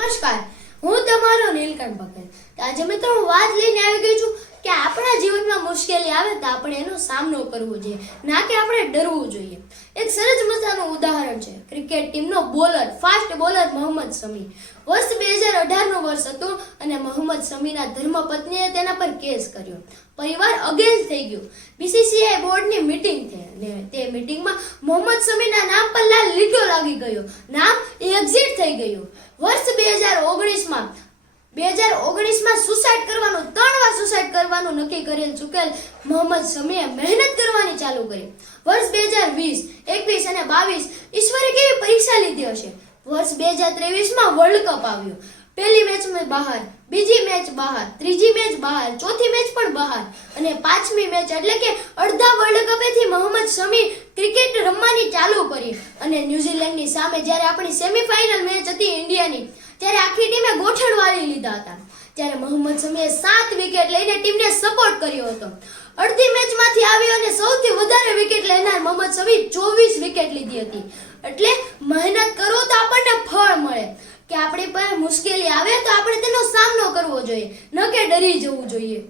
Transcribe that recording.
નમસ્કાર, હું તમારો નીલકંઠ ભગત. આજે મિત્રો હું વાત લઈને આવી ગઈ છું કે આપણા જીવનમાં મુશ્કેલી આવે તો આપણે એનો સામનો કરવો જોઈએ, ના કે આપણે ડરવું જોઈએ. એક સરસ મજાનું ઉદાહરણ છે ક્રિકેટ ટીમનો બોલર, ફાસ્ટ બોલર મોહમ્મદ શમી. વર્ષ 2018 નું વર્ષ હતું અને મોહમ્મદ શમીના ધર્મપત્નીએ તેના પર કેસ કર્યો. પરિવાર અગેન્સ્ટ થઈ ગયો. બીસીસીઆઈ બોર્ડની મીટિંગ થઈ અને તે મીટિંગમાં મોહમ્મદ શમીના નામ પર લાલ લીટો લાગી ગયો. નામ એક્ઝિટ થઈ ગયું. વર્ષ 2019માં સુસાઇડ કરવાનું, 3 વાર સુસાઇડ કરવાનું નક્કી કરેલ ચૂકેલ મોહમ્મદ શમીએ મહેનત કરવાની ચાલુ કરી. વર્ષ 2020, 21 અને 22 ઈશ્વરે કેવી પરીક્ષા લીધી હશે. વર્ષ 2023માં વર્લ્ડ કપ આવ્યો. પહેલી મેચમાં બહાર, બીજી મેચ બહાર, ત્રીજી મેચ બહાર, ચોથી મેચ પણ બહાર અને પાંચમી મેચ એટલે કે અડધા વર્લ્ડ કપેથી મોહમ્મદ શમી ક્રિકેટ રમવાની ચાલુ કરી અને ન્યુઝીલેન્ડની સામે જ્યારે આપણી સેમીફાઇનલ મેચ હતી ઇન્ડિયાની, ત્યારે આખી ટીમે ગોઠણ વાળી લીધા હતા. ત્યારે મોહમ્મદ શમીએ 7 વિકેટ લઈને ટીમને સપોર્ટ કર્યો હતો. અડધી મેચમાંથી આવી અને સૌથી વધારે વિકેટ લેનાર મોહમ્મદ શમી 24 વિકેટ લીધી હતી. એટલે મહેનત કરો તો આપણને ફળ મળે. કે આપણી પાસે મુશ્કેલી આવે તો આપણે તેનો સામનો કરવો જોઈએ, ન કે ડરી જવું જોઈએ.